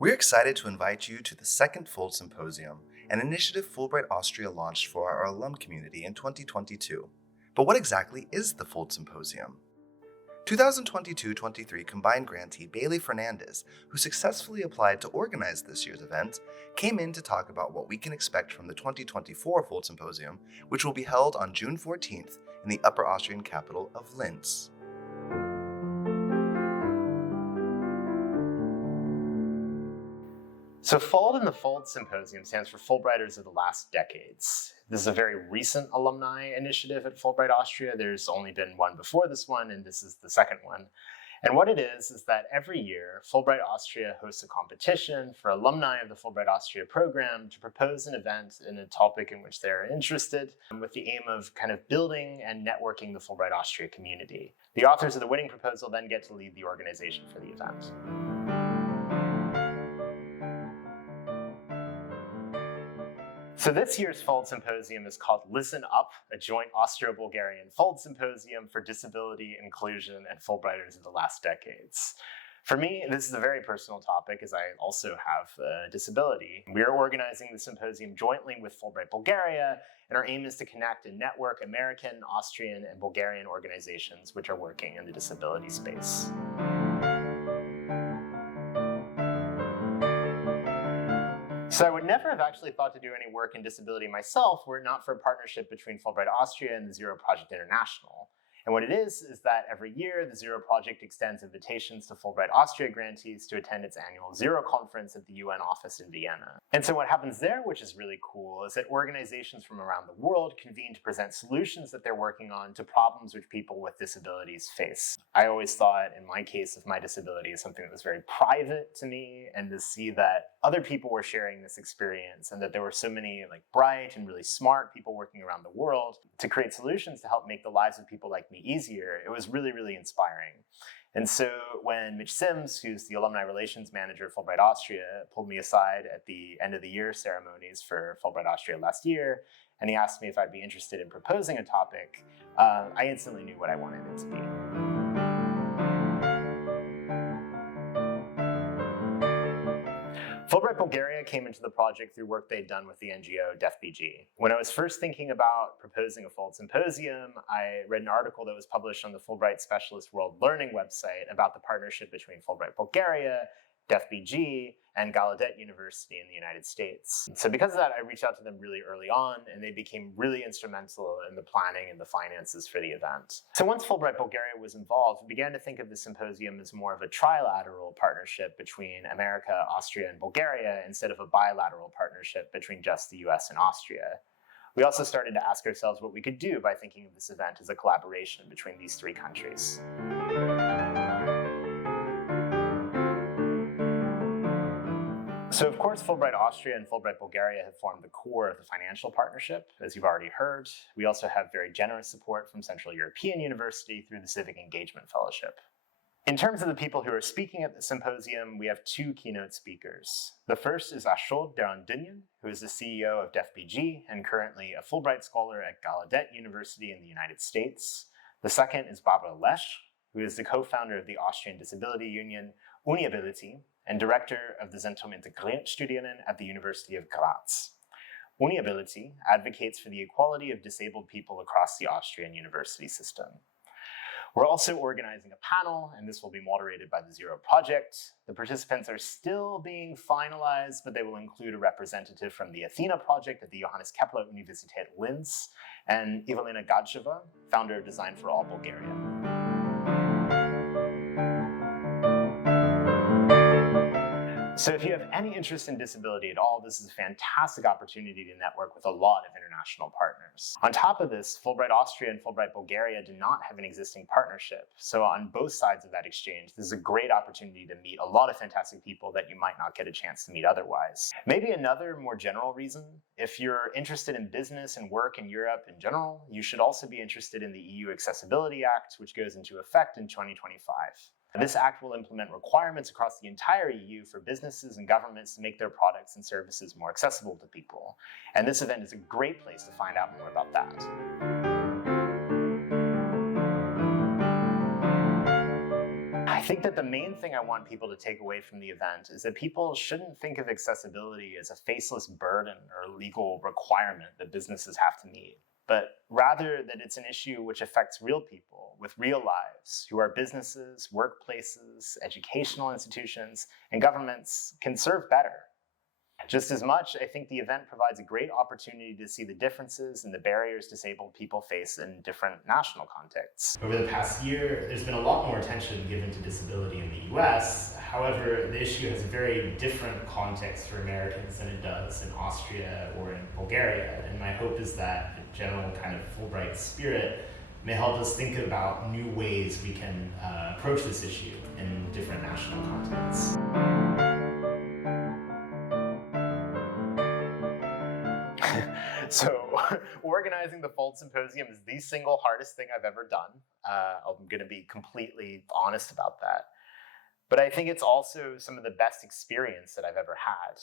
We're excited to invite you to the second FOLD Symposium, an initiative Fulbright Austria launched for our alum community in 2022. But what exactly is the FOLD Symposium? 2022-23 combined grantee Bailey Fernandez, who successfully applied to organize this year's event, came in to talk about what we can expect from the 2024 FOLD Symposium, which will be held on June 14th in the Upper Austrian capital of Linz. So FOLD in the FOLD Symposium stands for Fulbrighters of the Last Decades. This is a very recent alumni initiative at Fulbright Austria. There's only been one before this one, and this is the second one. And what it is that every year, Fulbright Austria hosts a competition for alumni of the Fulbright Austria program to propose an event in a topic in which they're interested, with the aim of kind of building and networking the Fulbright Austria community. The authors of the winning proposal then get to lead the organization for the event. So this year's FOLD Symposium is called Listen Up, a joint Austro-Bulgarian FOLD Symposium for Disability, Inclusion, and Fulbrighters of the Last Decades. For me, this is a very personal topic as I also have a disability. We are organizing the symposium jointly with Fulbright Bulgaria, and our aim is to connect and network American, Austrian, and Bulgarian organizations which are working in the disability space. So I would never have actually thought to do any work in disability myself were it not for a partnership between Fulbright Austria and the Zero Project International. And what it is that every year, the Zero Project extends invitations to Fulbright Austria grantees to attend its annual Zero Conference at the UN office in Vienna. And so what happens there, which is really cool, is that organizations from around the world convene to present solutions that they're working on to problems which people with disabilities face. I always thought, in my case of my disability, is something that was very private to me, and to see that other people were sharing this experience and that there were so many bright and really smart people working around the world to create solutions to help make the lives of people like me easier, it was really, really inspiring. And so when Mitch Sims, who's the alumni relations manager at Fulbright Austria, pulled me aside at the end of the year ceremonies for Fulbright Austria last year, and he asked me if I'd be interested in proposing a topic, I instantly knew what I wanted it to be. Fulbright Bulgaria came into the project through work they'd done with the NGO DEFBG. When I was first thinking about proposing a FOLD Symposium, I read an article that was published on the Fulbright Specialist World Learning website about the partnership between Fulbright Bulgaria, DEFBG, and Gallaudet University in the United States. So because of that, I reached out to them really early on, and they became really instrumental in the planning and the finances for the event. So once Fulbright Bulgaria was involved, we began to think of the symposium as more of a trilateral partnership between America, Austria, and Bulgaria, instead of a bilateral partnership between just the US and Austria. We also started to ask ourselves what we could do by thinking of this event as a collaboration between these three countries. So of course, Fulbright Austria and Fulbright Bulgaria have formed the core of the financial partnership, as you've already heard. We also have very generous support from Central European University through the Civic Engagement Fellowship. In terms of the people who are speaking at the symposium, we have two keynote speakers. The first is Ashod Derandunyan, who is the CEO of DEFBG and currently a Fulbright Scholar at Gallaudet University in the United States. The second is Barbara Lesch, who is the co-founder of the Austrian disability union Uniability and director of the Zentrum Integriertstudien at the University of Graz. Uniability advocates for the equality of disabled people across the Austrian university system. We're also organizing a panel, and this will be moderated by the Zero Project. The participants are still being finalized, but they will include a representative from the Athena project at the Johannes Kepler Universität Linz, and Evelina Gadjeva, founder of Design for All Bulgaria. So if you have any interest in disability at all, this is a fantastic opportunity to network with a lot of international partners. On top of this, Fulbright Austria and Fulbright Bulgaria do not have an existing partnership. So on both sides of that exchange, this is a great opportunity to meet a lot of fantastic people that you might not get a chance to meet otherwise. Maybe another more general reason, if you're interested in business and work in Europe in general, you should also be interested in the EU Accessibility Act, which goes into effect in 2025. This act will implement requirements across the entire EU for businesses and governments to make their products and services more accessible to people. And this event is a great place to find out more about that. I think that the main thing I want people to take away from the event is that people shouldn't think of accessibility as a faceless burden or legal requirement that businesses have to meet, but rather that it's an issue which affects real people with real lives who our businesses, workplaces, educational institutions, and governments can serve better. Just as much, I think the event provides a great opportunity to see the differences and the barriers disabled people face in different national contexts. Over the past year, there's been a lot more attention given to disability in the US. However, the issue has a very different context for Americans than it does in Austria or in Bulgaria. And my hope is that the general kind of Fulbright spirit may help us think about new ways we can approach this issue in different national contexts. So organizing the FOLD Symposium is the single hardest thing I've ever done. I'm going to be completely honest about that. But I think it's also some of the best experience that I've ever had.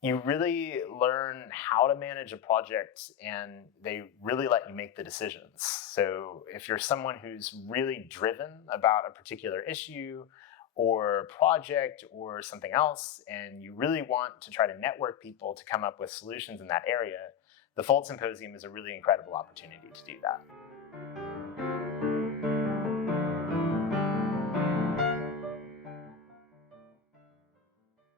You really learn how to manage a project, and they really let you make the decisions. So if you're someone who's really driven about a particular issue or project or something else, and you really want to try to network people to come up with solutions in that area, the FOLD Symposium is a really incredible opportunity to do that.